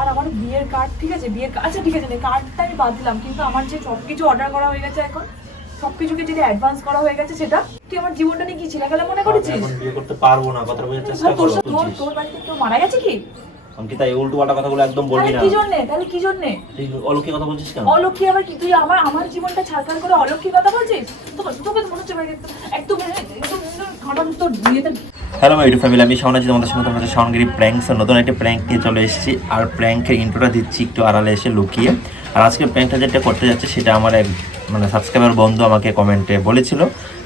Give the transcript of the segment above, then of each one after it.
আর আমার বিয়ের কার্ড ঠিক আছে? বিয়ের আচ্ছা ঠিক আছে কার্ডটা আমি বাদ দিলাম কিন্তু আমার যে সব কিছু অর্ডার করা হয়ে গেছে এখন সব কিছুকে যদি অ্যাডভান্স করা হয়ে গেছে সেটা তুই আমার জীবনটা নিয়ে কি ছিলাকালা মনে করেছিস? বিয়ে করতে পারব না কথা বোঝার চেষ্টা তোর তোর তোর বাড়িতে কেউ মারা গেছে কি? অঙ্কিতা এই উল্টো পাল্টা কথাগুলো একদম বলবি না। কি জন্যে? তাহলে কি জন্যে? তুই অলৌকিক কথা বলছিস কেন? অলক্ষী আবার কি? তুই আমার আমার জীবনটা ছাড়খাড় করে অলক্ষী কথা বলছিস? তোকে তোকে মনে হচ্ছে একদম একদম একদম ঘাটা তোর বিয়েতে হ্যালো ইউটিউব ফ্যামিলি আমি শাওন আছি তোমাদের সঙ্গে তোমাদের শাওনগিরি প্র্যাঙ্কস নতুন একটা প্র্যাঙ্ক নিয়ে চলে এসেছি। আর প্র্যাঙ্কের ইন্ট্রোটা দিচ্ছি একটু আড়ালে এসে লুকিয়ে। আর আজকে প্র্যাঙ্কটা যেটা করতে যাচ্ছে, সেটা আমার এক মানে সাবস্ক্রাইবার বন্ধু আমাকে কমেন্টে বলেছিল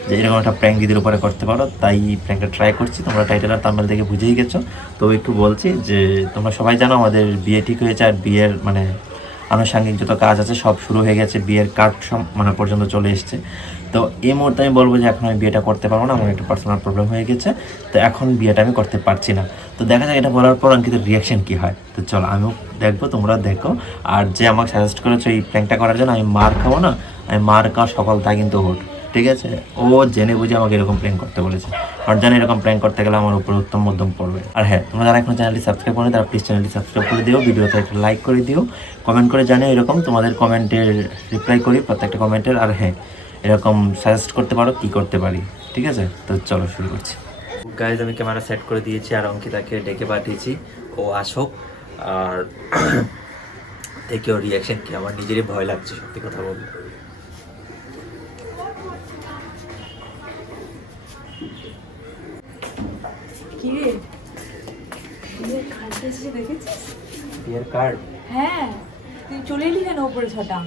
যে, এরকম একটা প্র্যাঙ্ক দিদির উপরে করতে পারো। তাই প্র্যাঙ্কটা ট্রাই করছি। তোমরা টাইটেল আর তামিল দেখে বুঝেই গেছো। তো একটু বলছি যে, তোমরা সবাই জানো আমাদের বিয়ে ঠিক হয়েছে আর বিয়ের মানে আনুষঙ্গিক যত কাজ আছে সব শুরু হয়ে গেছে। বিয়ের কার্ড মানে পর্যন্ত চলে এসেছে। তো এই মুহূর্তে আমি বলব যে এখন আমি বিয়েটা করতে পারব না, আমার একটা পার্সোনাল প্রবলেম হয়ে গেছে, তো এখন বিয়েটা আমি করতে পারছি না। তো দেখা যাক এটা বলার পর অঙ্কিতের রিয়াকশন কী হয়। তো চলো আমিও দেখব, তোমরা দেখো। আর যে আমাকে সাজেস্ট করেছ এই প্ল্যানটা করার জন্য আমি মার খাব না, আমি মার খাওয়া সকল তা কিন্তু ওর, ঠিক আছে? ও জেনে বুঝে আমাকে এরকম প্ল্যান করতে বলেছে। কারণ জানি এরকম প্ল্যান করতে গেলে আমার উপরে উত্তম মধ্যম পড়বে। আর হ্যাঁ তোমরা যারা এখন চ্যানেলটি সাবস্ক্রাইব করে তারা প্লিজ চ্যানেলটি সাবস্ক্রাইব করে দিও, ভিডিওতে একটা লাইক করে দিও। কমেন্ট করে জানিও এরকম, তোমাদের কমেন্টের রিপ্লাই করি, প্রত্যেকটা কমেন্টের আর হ্যাঁ এরকম সাজেস্ট করতে পারো কি করতে পারি? ঠিক আছে? তো চলো শুরু করছি। গাইজ আমি ক্যামেরা সেট করে দিয়েছি আর অঙ্কিতাকে ডেকে পাঠিয়েছি। ও আসুক আর দেখি ওর রিয়াকশন কি। আমার নিজেরই ভয় লাগছে সত্যি কথা বলতে। কি রে? বিয়ের কার্ডটা দেখেছিস? বিয়ের কার্ড হ্যাঁ। তুই চলে এলি কেন উপরে ছটা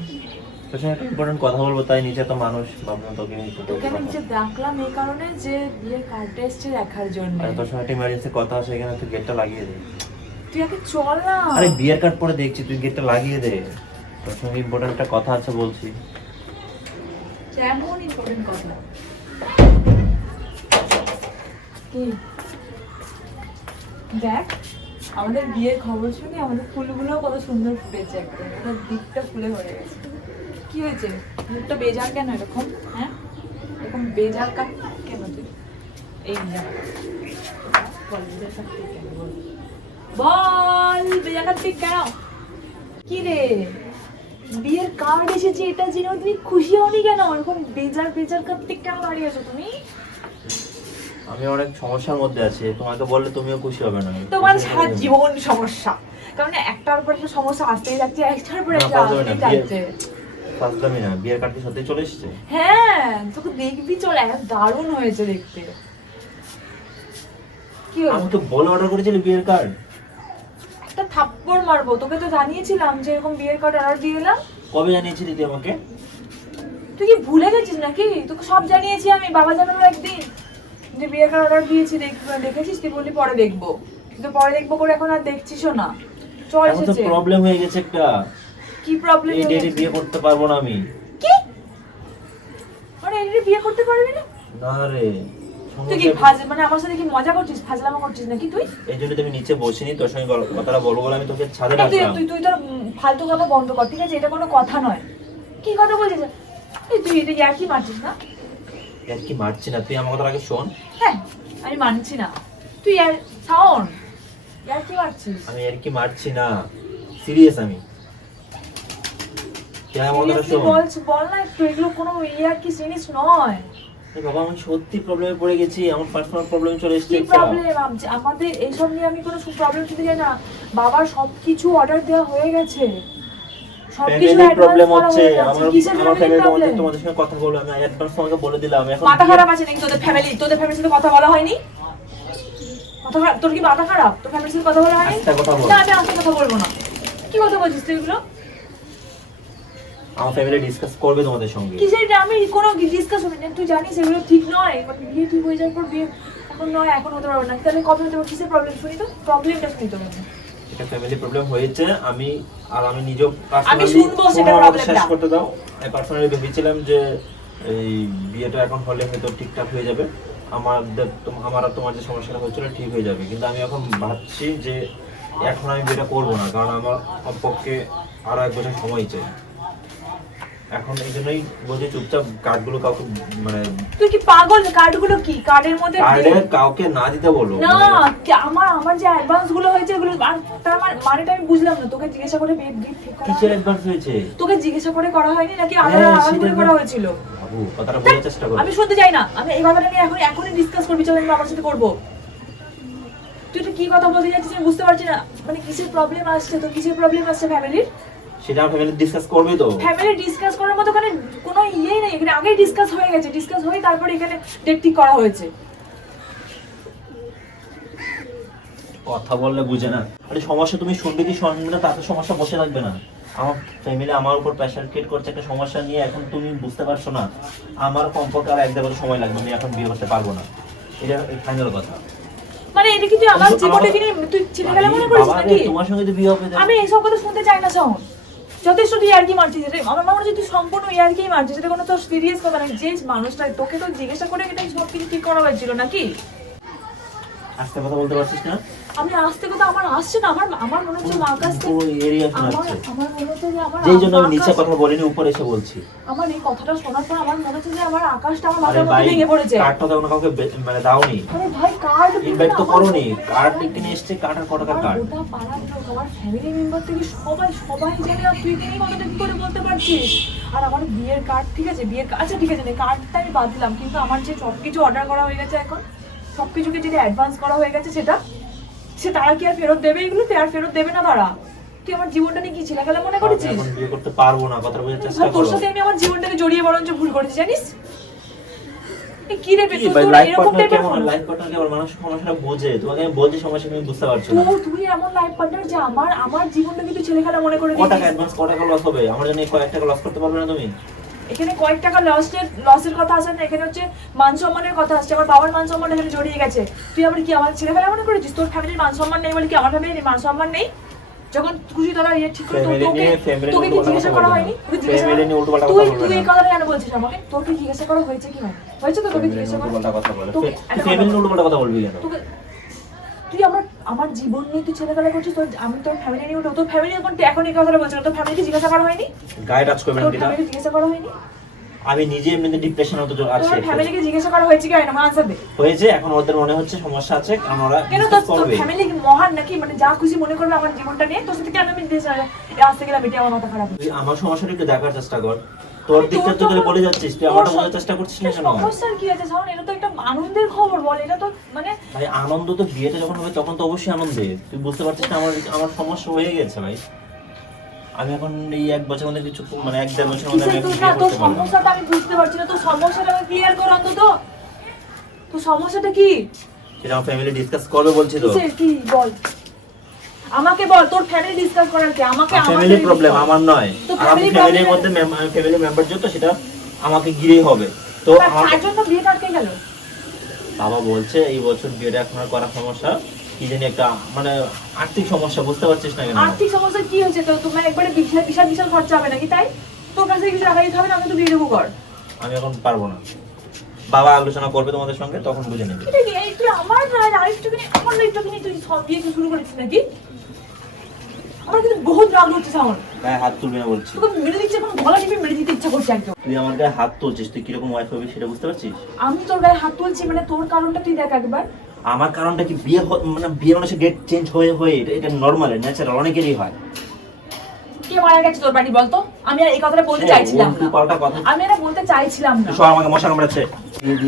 তোর সঙ্গে একটা ইম্পর্টেন্ট কথা বলব তাই নিচে তো মানুষ ভাবলাম তোকে নিয়ে একটু তোকে আমি কথা নিচে ডাকলাম এই কারণে যে বিয়ের কার্ডটা এসছে দেখার জন্য। আরে তোর সঙ্গে একটা ইমার্জেন্সি কথা আছে এখানে তুই গেটটা লাগিয়ে দে। তুই আগে চল না। আরে বিয়ের কার্ড পরে দেখছি তুই গেটটা লাগিয়ে দে। তোর সঙ্গে ইম্পর্টেন্ট একটা কথা আছে বলছি। ইম্পর্টেন্ট কথা? কি? দেখ আমাদের বিয়ের খবর শুনে আমাদের ফুলগুলোও কত সুন্দর ফুটেছে একদম। দিকটা ফুলে ভরে গেছে। কি হয়েছে? মুখটা বেজার কেন এরকম? হ্যাঁ? এরকম বেজার কাট কেন তুই? এই বল বেজার কাট তুই কেন কি রে? বিয়ের কার্ড এসেছে এটা জেনে তুমি খুশি হওনি কেন? এরকম বেজার বেজার কাটতে কেন দাঁড়িয়ে আছো তুমি? আমি অনেক সমস্যার মধ্যে আছি। তোমাকে বললে তুমিও খুশি হবে না। তোমার সারা জীবন সমস্যা। কারণ একটার পর একটা সমস্যা আসতেই যাচ্ছে একটার পর একটা আসতেই যাচ্ছে ফাজলামি না বিয়ের কার্ড কি সত্যি চলে এসেছে? হ্যাঁ তোকে দেখবি চল এক দারুণ হয়েছে দেখতে। কি হলো? আমি তো বলে অর্ডার করেছিলি বিয়ের কার্ড। একটা থাপ্পড় মারবো তোকে তো জানিয়েছিলাম যে এরকম বিয়ের কার্ড অর্ডার দিয়ে এলাম। কবে জানিয়েছিলি তুই আমাকে? তুই কি ভুলে গেছিস নাকি? তোকে সব জানিয়েছি আমি বাবা জানালো একদিন যে বিয়ের কার্ড অর্ডার দিয়েছি দেখ- দেখেছিস? তুই বললি পরে দেখব। কিন্তু পরে দেখব করে এখন আর দেখছিসও না। চল এসেছে। প্রবলেম হয়ে গেছে একটা। কি প্রবলেম এই ডেটে বিয়ে করতে পারব না আমি। কি? মানে এনে বিয়ে করতে পারবি না? না রে। তুই কি ফাজ মানে আমার সাথে কি মজা করছিস ফাজলামা করছিস নাকি তুই? এই জন্য তুমি নিচে বসিনি তোর সঙ্গে কথাটা বলব বলে আমি তোকে ছাদে এই তুই তুই তোর ফালতু কথা বন্ধ কর ঠিক আছে? এটা কোনো কথা নয়। কি কথা বলছিস? এই তুই এটা ইয়ার্কি মারছিস না? আর কি মারছি না তুই আমার কথা আগে শোন। হ্যাঁ আমি মানছি না। তুই ইয়ার সাউন্ড ইয়ার্কি মারছিস? আমি আর কি মারছি না। সিরিয়াস আমি তুই আমার কথাটা Seriously শোন বলছ বল না একটু এগুলো কোনো ইয়ার্কি জিনিস নয়। বাবা আমি সত্যি প্রবলেমে পড়ে গেছি আমার পার্সোনাল প্রবলেম চলে এসেছে কি প্রবলেম আমাদের এইসব নিয়ে আমি কোনো প্রবলেম শুনতে চাই না বাবার সবকিছু অর্ডার দেওয়া হয়ে গেছে। সবকিছু প্রবলেম হচ্ছে। আমার আমার ফ্যামিলি তোমাদের তোমাদের সঙ্গে কথা বলব আমি অ্যাডভান্স তোমাকে বলে দিলাম। এখন মাথা খারাপ আছে নাকি তোদের ফ্যামিলি তোদের ফ্যামিলির সাথে কথা বলা হয়নি? মাথা খারাপ তোর কি মাথা খারাপ? তোর ফ্যামিলির সাথে কথা বলা হয়নি? কথা বল। না। আমি কথা বলব না। কি কথা বলছিস তুই এগুলো? আমার ফ্যামিলি ডিসকাস করবে তোমাদের সঙ্গে। কিসের এটা আমি কোনো ডিসকাস হবে না তুই জানিস এগুলো ঠিক নয়। মানে বিয়ে ঠিক হয়ে যাওয়ার পর বিয়ে এখন নয় এখন হতে পারবে না। তাহলে কবে হতে পারবে? কিসের প্রবলেম শুনি তো। প্রবলেমটা শুনি তো। এটা ফ্যামিলি প্রবলেম হয়েছে। আমি আর আমি নিজেও আমি শুনব সেটা আমাকে শেষ করতে দাও। আমি পার্সোনালি ভেবেছিলাম যে এই বিয়েটা এখন হলে হয়তো ঠিকঠাক হয়ে যাবে। আমাদের আমার আর তোমার যে সমস্যাটা হচ্ছিল ঠিক হয়ে যাবে। কিন্তু আমি এখন ভাবছি যে এখন আমি বিয়েটা করব না। কারণ আমার পক্ষে আরও এক বছর সময় চাই। এখন এই জন্যই বলছি চুপচাপ কার্ডগুলো কাউকে মানে তুই কি পাগল? কার্ডগুলো কি? কার্ডের মধ্যে কার্ডে কাউকে না দিতে বলো। না আমার আমার যে অ্যাডভান্সগুলো হয়েছে এগুলো আর তার মানে মানেটা আমি বুঝলাম না। তোকে জিজ্ঞাসা করে বিয়ে বিয়ে ঠিক করা কিসের? অ্যাডভান্স হয়েছে? তোকে জিজ্ঞাসা করে করা হয়নি নাকি আলাদা হ্যাঁ, আলাদা করে করা হয়েছিল? বাবু কথাটা বোঝার চেষ্টা করো। আমি শুনতে চাই না। আমি এই কথাটা নিয়ে এখন এখনই ডিসকাস করবি চল আমি বাবার সাথে করব। তুই তো কি কথা বলতে যাচ্ছিস আমি বুঝতে পারছি না। মানে কিসের প্রবলেম আসছে? তো কিসের প্রবলেম আসছে ফ্যামিলির সেটা ফ্যামিলি ডিসকাস করবে তো। ফ্যামিলি ডিসকাস করার মতো ওখানে কোনো ইয়েই নেই এখানে আগেই ডিসকাস হয়ে গেছে ডিসকাস হয়ে তারপরে এখানে ডেট ঠিক করা হয়েছে। কথা বললে বুঝে না। আরে সমস্যা তুমি শুনবে কি শুনবে না তাতে সমস্যা বসে থাকবে না। আমার ফ্যামিলি আমার উপর প্রেশার ক্রিয়েট করছে একটা সমস্যা নিয়ে এখন তুমি বুঝতে পারছ না। আমার কমপক্ষে আর এক দেড় সময় লাগবে আমি এখন বিয়ে করতে পারব না। এটা ফাইনাল কথা। মানে এটা কি তুই আমার নিয়ে তুই ছেলেবেলা মনে করিস নাকি? তোমার সঙ্গে তো বিয়ে হবে আমি এইসব কথা শুনতে চাই না শাওন যথেষ্ট তুই আর কি মারছিস রে? আমার হচ্ছে তুই সম্পূর্ণ ইয়ার কি মারছিস, এটা কোনো তোর সিরিয়াস কথা না যে মানুষটা, তোকে তো জিজ্ঞাসা করে এটাই সব কিছু ঠিক করা হয়েছিল নাকি? আস্তে কথা বলতে পারছিস না? আমি আসতে কথা আমার আসছে না আমার আমার মনে হচ্ছে মা কাছ থেকে এরিয়া আমার শোনাচ্ছে আমার মনে হচ্ছে যে আমার যেই জন্য আমি নিচে কথা বলিনি উপরে এসে বলছি। আমার এই কথাটা শোনার পর আমার মনে হচ্ছে যে আমার আকাশটা আমার মাথার মধ্যে ভেঙে পড়েছে। কার্ডটা তো কাউকে মানে দাওনি। আরে ভাই কার্ড ইনভাইট তো করোনি। কার্ড লিখতে নিয়ে এসছে কার্ড আর আমার গোটা পাড়ার লোক আমার ফ্যামিলি মেম্বার থেকে সবাই সবাই জেনে আর তুই কথাটা কি করে বলতে পারছিস? আর আমার বিয়ের কার্ড ঠিক আছে? বিয়ের আচ্ছা ঠিক আছে কার্ডটা আমি বাদ দিলাম। কিন্তু আমার যে সব কিছু অর্ডার করা হয়ে গেছে এখন সব কিছুকে যদি অ্যাডভান্স করা হয়ে গেছে সেটা সে তারা কি আর ফেরত দেবে? এগুলো আর ফেরত দেবে না তারা। তুই আমার জীবনটা নিয়ে কি ছেলে খেলা মনে করেছিস? এখন বিয়ে করতে পারব না কথা বোঝার চেষ্টা ভাই, তোর সাথে আমি আমার জীবনটাকে জড়িয়ে বরঞ্চ ভুল করেছি জানিস? কি রে কি তোর লাইফ এরকম টাইপের কেমন মানুষ? লাইফ সমস্যাটা বোঝে? তোমাকে আমি বলছি সমস্যা তুমি বুঝতে পারছ না। তো এমন লাইফ পার্টনার যে আমার আমার জীবনটাকে তুই ছেলে খেলা মনে করে টাকা অ্যাডভান্স টাকা লস হবে? আমার জন্য কয়েক টাকা লস করতে পারবে না তুমি? এখানে কয়েক টাকা লসের লসের কথা আসে না এখানে হচ্ছে মান সম্মানের কথা আসছে। আমার বাবার মান সম্মান এখানে জড়িয়ে গেছে। তুই আবার কি আমার ছেলেবেলা মনে করেছিস? তোর ফ্যামিলির মান সম্মান নেই বলে কি আমার ফ্যামিলির মান সম্মান নেই? যখন খুশি তোরা ইয়ে ঠিক করে তোকে তোকে কি জিজ্ঞাসা করা হয়নি? তুই তুই না। এই কথাটা কেন বলছিস আমাকে? তোকে জিজ্ঞাসা করা হয়েছে কি হয় হয়েছে তো তোকে জিজ্ঞাসা করা? কথা বলে। ফ্যামিলি কথা- কথা বলবি কেন? তোকে তুই আমার আমার জীবন নিয়ে তুই ছেলেবেলা করছিস তোর আমি তোর ফ্যামিলি নিয়ে উঠে তোর ফ্যামিলি এখন এখন এই কথাটা বলছিস না, তোর ফ্যামিলিকে জিজ্ঞাসা করা হয়নি? গায়ে টাচ করবে না তোর ফ্যামিলি জিজ্ঞাসা করা হয়নি? আমি নিজে এমনিতে ডিপ্রেশন হতে চ- আছে তোর ফ্যামিলিকে জিজ্ঞাসা করা হয়েছে কি? না আনসার দে। হয়েছে এখন ওদের মনে হচ্ছে সমস্যা আছে কারণ ওরা কেন তোর ফ্যামিলি মহান নাকি? মানে যা খুশি মনে করবে আমার জীবনটা নিয়ে তোর সাথে কেন আমি দেশ আসতে গেলাম এটা আমার মাথা খারাপ আমার সমস্যাটা একটু দেখার চেষ্টা কর। তোর দিকটা তো তো- তুই বলে যাচ্ছিস তুই আমারটা বোঝার চেষ্টা করছিস না কেন? সমস্যার কি আছে? শাওন এটা তো একটা আনন্দের খবর বল এটা তো মানে ভাই আনন্দ তো বিয়েটা যখন হবে তখন তো অবশ্যই আনন্দে। তুই বুঝতে পারছিস না আমার আমার সমস্যা হয়ে গেছে ভাই। আমি এখন এই এক বছর মধ্যে কিছু মানে এক দেড় বছরের মধ্যে আমি বিয়ে করতে পারব সমস্যাটা আমি বুঝতে পারছি না তোর সমস্যাটা আমি ক্লিয়ার কর অন্তত তোর সমস্যাটা কি? সেটা আমার ফ্যামিলি ডিসকাস করবে বলছি তো। কিসের কি? বল। আমাকে বল তোর ফ্যামিলি ডিসকাস করার কি? আমাকে আমার ফ্যামিলি প্রবলেম আমার নয়। আমি ফ্যামিলির মধ্যে ফ্যামিলি মেম্বার যত সেটা আমাকে ঘিরেই হবে। তো আমার তার জন্য বিয়ে আটকে গেল? বাবা বলছে এই বছর বিয়েটা এখন আর করা সমস্যা। কি জানি একটা মানে আর্থিক সমস্যা বুঝতে পারছিস না কেন? আর্থিক সমস্যা কি হয়েছে? তো তোমার একবারে বিশাল বিশাল বিশাল খরচা হবে নাকি তাই? তোর কাছে কিছু টাকা দিতে হবে না আমি তো বিয়ে দেবো কর। আমি এখন পারব না। বাবা আলোচনা করবে তোমাদের সঙ্গে তখন বুঝে নেবে। আমার ভাই আরেকটুখানি আমার একটুখানি তুই সব কি শুরু করেছিস নাকি? আমার কিন্তু বহুত রাগ হচ্ছে গায়ে হাত তুলবি না বলছি। তোকে মেরে দিচ্ছে এখন গলা টিপে মেরে দিতে ইচ্ছা করছে একদম। তুই আমার গায়ে হাত তুলছিস তুই কীরকম ওয়াইফ হবি সেটা বুঝতে পারছিস? আমি তোর গায়ে হাত তুলছি মানে তোর কারণটা তুই দেখ একবার। আমার কারণটা কি বিয়ে মানে বিয়ের মানুষের ডেট চেঞ্জ হয়ে হয়ে এটা এটা নর্মাল ন্যাচারাল অনেকেরই হয়। কে মারা গেছে তোর বাড়ি বলতো? আমি আর এই কথাটা বলতে হ্যাঁ, চাইছিলাম না। আমি এটা বলতে চাইছিলাম না। সব আমাকে মশা কামড়াচ্ছে।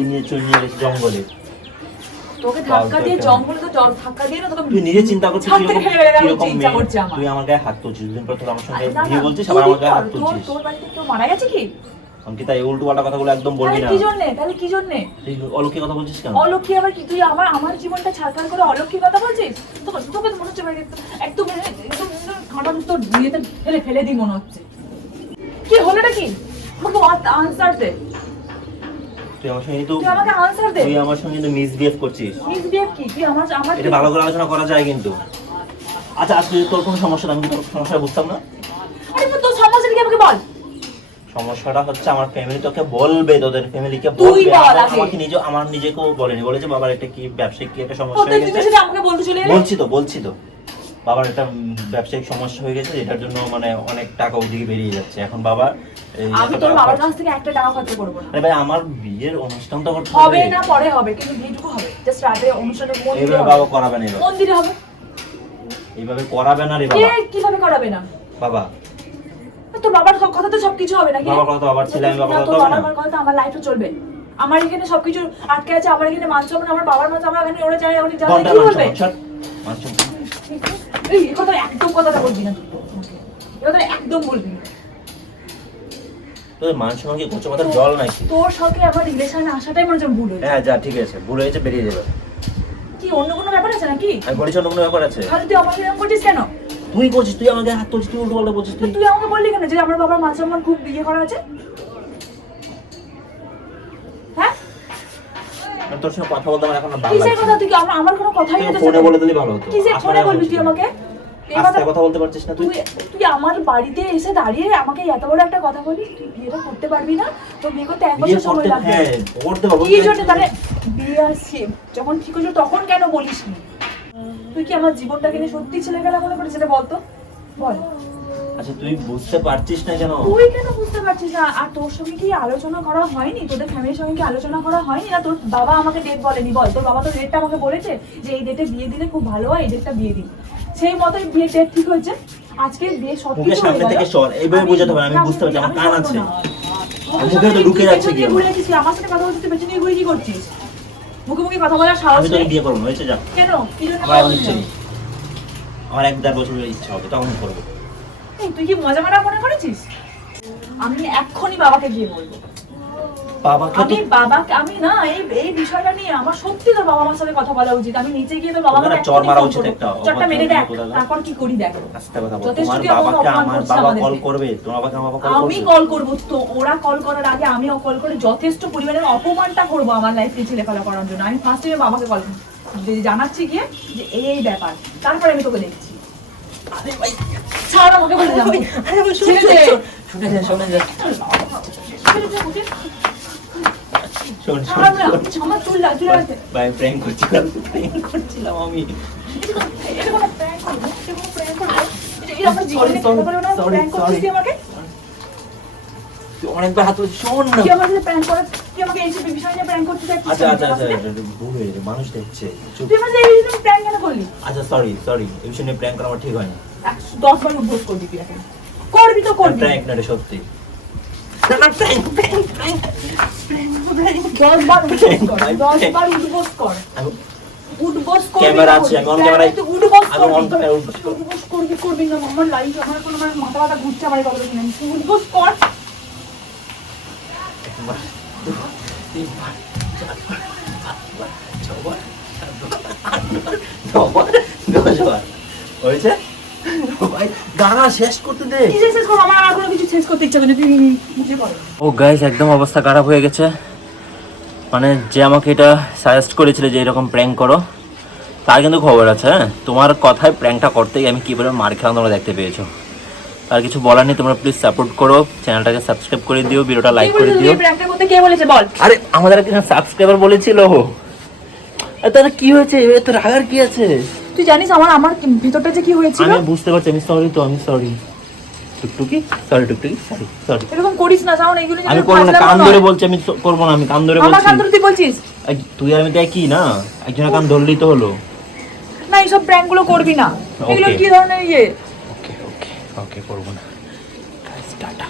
নিয়ে চলে জঙ্গলে। তোকে ধাক্কা দিয়ে জঙ্গলে তো ধাক্কা দিয়ে না তোকে তুই নিজে চিন্তা করছিস ছাদ থেকে ফেলে আমার। তুই আমার গায়ে হাত তুলছিস দুদিন পর তোর আমার সঙ্গে বিয়ে বলছিস আবার আমার গায়ে হাত তুলছিস। তোর বাড়িতে কেউ মারা গেছে কি? অঙ্কিতা এই উল্টো পাল্টা কথাগুলো একদম বলবি না? কি জন্যে? তাহলে কি জন্যে? তুই অলৌকিক কথা বলছিস কেন? অলক্ষী আবার কি? তুই আমার আমার জীবনটা ছাড়খাড় করে অলক্ষী কথা বলছিস? তোকে তোকে মনে হচ্ছে ভাই একদম একদম কাঁটা তোর বিয়েতে ফেলে ফেলে দিই মনে হচ্ছে। কি হলোটা কি? আমাকে আনসার দে। তুই আমার সঙ্গে কিন্তু তুই আমাকে আনসার দে। তুই আমার সঙ্গে কিন্তু মিসবিহেভ করছিস। মিসবিহেভ কি? তুই আমার আমার এটা ভালো করে আলোচনা করা যায় কিন্তু। আচ্ছা আজকে তোর কোনো সমস্যা আমি তোর সমস্যা বুঝতাম না? আরে তো তোর সমস্যাটা কি আমাকে বল? সমস্যাটা হচ্ছে আমার ফ্যামিলি তোকে বলবে তোদের ফ্যামিলিকে বলবে। আমাকে নিজে আমার নিজেকেও বলেনি। বলেছে বাবার একটা কি ব্যবসায়িক কি একটা সমস্যা হয়ে সাথে আমাকে বলতে চলে বলছি তো বলছি তো। বাবার একটা ব্যবসায়িক সমস্যা হয়ে গেছে এটার জন্য মানে অনেক টাকা ওইদিকে বেরিয়ে যাচ্ছে। এখন বাবা আমি তোর বাবার কাছ থেকে একটা টাকা খরচ করব না। আরে ভাই আমার বিয়ের অনুষ্ঠান তো করতে হবে। না পরে হবে কিন্তু বিয়েটুকু হবে জাস্ট রাতে অনুষ্ঠানে মন্দিরে এইভাবে বাবা করাবে না মন্দিরে হবে। এইভাবে করাবে না রে বাবা। কীভাবে করাবে না? বাবা। তোর বাবার কথা তো সবকিছু হবে নাকি? বাবার কথা তো বাবার ছেলে, আমি বাবার কথা হবে না? বাবার কথা তো আমার লাইফও চলবে। আমার এখানে সবকিছু আটকে আছে আমার এখানে মান সম্মান আমার বাবার মান আমার এখানে ওরা যায় জানে ঘণ্টা কি বলবে? মাংস এই এই কথা একদম কথাটা বলবি না তুই। এই কথাটা একদম বলবি না। তোদের মান সম্মান কি কচু মাথার জল নাকি? তোর সঙ্গে আমার রিলেশনে আসাটাই মনে হচ্ছে ভুল হয়েছে হ্যাঁ যা ঠিক আছে। ভুল হয়েছে বেরিয়ে যাবে। কি অন্য কোনো ব্যাপার আছে নাকি? আমি বলেছি অন্য কোনো ব্যাপার আছে। তাহলে তুই আমাকে এরকম করছিস কেন? তুই করছিস তুই আমাকে হাত তুলছিস তুই উল্টো পাল্টা বলছিস তুই তুই আমাকে বললি কেন যে আমার বাবার মান সম্মান খুব বিয়ে করা আছে হ্যাঁ আমি তোর সঙ্গে কথা বলতে আমার এখন ভালো কিসের কথা তুই কি আমার আমার কোনো কথাই তোর ফোনে বলে দিলে ভালো হতো। কিসের ফোনে বলবি তুই আমাকে? আস্তে কথা বলতে পারছিস না তুই। তুই আমার বাড়িতে এসে দাঁড়িয়ে আমাকে এত বড় একটা কথা বলি তুই বিয়েটা করতে পারবি না? তো বিয়ে করতে এক বছর সময় লাগবে। হ্যাঁ করতে পারব কি জন্য? তাহলে বিয়ে যখন ঠিক হয়েছে তখন কেন বলিস নি তুই কি আমার জীবনটাকে নিয়ে সত্যি ছেলে খেলা মনে করিস সেটা বলতো? বল। আচ্ছা তুই বুঝতে পারছিস না কেন? তুই কেন বুঝতে পারছিস না? আর তোর সঙ্গে কি আলোচনা করা হয়নি? তোদের ফ্যামিলির সঙ্গে কি আলোচনা করা হয়নি? না তোর বাবা আমাকে ডেট বলেনি বল। তোর বাবা তো ডেটটা আমাকে বলেছে যে এই ডেটে বিয়ে দিলে খুব ভালো হয় এই ডেটটা বিয়ে দিই। সেই মতোই বিয়ে ডেট ঠিক হয়েছে। আজকে বিয়ে সব সামনে থেকে সর, এইভাবে বোঝাতে হবে আমি বুঝতে পারছি, আমার কান আছে। মুখে তো ঢুকে যাচ্ছে কি আমার? সাথে কথা বলছিস তুই পেছনে ঘুরে কি করছিস? মুখে মুখে কথা বলার সাহস আমি তোকে বিয়ে করব হয়েছে যা। কেন? কি জন্য আমার এখন ইচ্ছে নেই। আমার এক দেড় বছরের ইচ্ছা হবে তখন করব। এই, তুই কি মজা মারা মনে করেছিস? আমি এক্ষুনি বাবাকে গিয়ে বলব। বাবাকে আমি বাবাকে আমি না এই এই বিষয়টা নিয়ে আমার সত্যি তোর বাবা মার সাথে কথা বলা উচিত। আমি নিচে গিয়ে তোর বাবা না চর মারা উচিত একটা, চরটা মেরে দেখ তারপর কি করি দেখ। আস্তে কথা বল। তোমার বাবাকে আমার বাবা কল করবে। তোমার বাবাকে আমার বাবা কল আমি কল করব তো ওরা কল করার আগে আমি কল করে যথেষ্ট পরিমাণের অপমানটা করব আমার লাইফে ছেলে ফেলা করার জন্য। আমি ফার্স্ট টাইমে বাবাকে কল জানাচ্ছি গিয়ে যে এই এই ব্যাপার। তারপরে আমি তোকে দেখছি। ছাড় আমাকে বলে যাব ছেড়ে দে। শুনে যা শুনে যা ছেড়ে দে আমাকে। শোন শোন ছাড় না, শোন। আমার চুল লাগ চুল আছে ভাই প্র্যাঙ্ক করছিলাম প্র্যাঙ্ক করছিলাম আমি এটা কোনো prank করব? এটা কোনো prank করব? এটা- এটা আমার জীবনে Sorry, কথা বলে না, sorry, prank করছিস sorry. তুই আমাকে? তুই অনেকবার হাত তুলছিস, শোন না তুই আমার সাথে prank করা- তুই আমাকে এই সব বিষয় নিয়ে prank করতে চাইছিস আচ্ছা? আচ্ছা আচ্ছা ভুল হয়ে মানুষ দেখছে চুপ তুই আমার সাথে এই বিষয়ে prank কেন করলি? আচ্ছা সরি সরি এই বিষয়ে নিয়ে প্র্যাঙ্ক করা আমার ঠিক হয়নি দশ বার উদ্বোধ করবি তুই এখন। করবি তো করবি প্র্যাঙ্ক না সত্যি না না প্র্যাঙ্ক প্র্যাঙ্ক প্র্যাঙ্ক দশ বার উদ্বোধ কর দশ বার উদ্বোধ কর আমি করবি ক্যামেরা আছে আমি অন করবি? ক্যামেরায় তুই উদ্বোধ আমি অন করবি। ক্যামেরায় উঠবস করবি করবি না আমার লাইফ আমার কোনো মানে মাথা ব্যথা ঘুরছে আমার এই শুনে তুই উদ্বোস কর একবার, তিনবার, চারবার, পাঁচবার, ছবার, সাতবার, আটবার, নবার, দশবার। হয়েছে ভাই গানা শেষ করতে দে। কি শেষ করব? আমার আর কোনো কিছু শেষ করতে ইচ্ছা করে তুই বুঝে পড়ো। ও গাইস একদম অবস্থা খারাপ হয়ে গেছে। মানে যে আমাকে এটা সাজেস্ট করেছিল যে এরকম প্র্যাঙ্ক করো তার কিন্তু খবর আছে হ্যাঁ? তোমার কথায় প্র্যাঙ্কটা করতেই আমি কী করে মার খেলাম তোমরা দেখতে পেয়েছ। আর কিছু বলার নেই তোমরা প্লিজ সাপোর্ট করো চ্যানেলটাকে সাবস্ক্রাইব করে দিও ভিডিওটা লাইক করে দিও। প্র্যাঙ্কটা করতে? কে বলেছে? বল। আরে আমাদের একটা সাবস্ক্রাইবার বলেছিল। তাহলে কি হয়েছে? এত রাগার কি আছে? তুই জানিস আমার আমার ভিতরটা যে কি হয়েছিল? আমি বুঝতে পারছি আমি সরি তো আমি সরি টুকটুকি? সরি টুকটুকি? সরি সরি এরকম করিস না না এগুলো আমি করব না কান ধরে বলছি আমি করব না আমি কান ধরে বলছি। আমার কান ধরে তুই বলছিস? তুই আর আমি তো একই না? একজনের কান ধরলেই তো হলো। না এইসব প্র্যাঙ্কগুলো করবি না। এগুলো কি ধরনের ইয়ে? ওকে ওকে ওকে করব না। টাটা।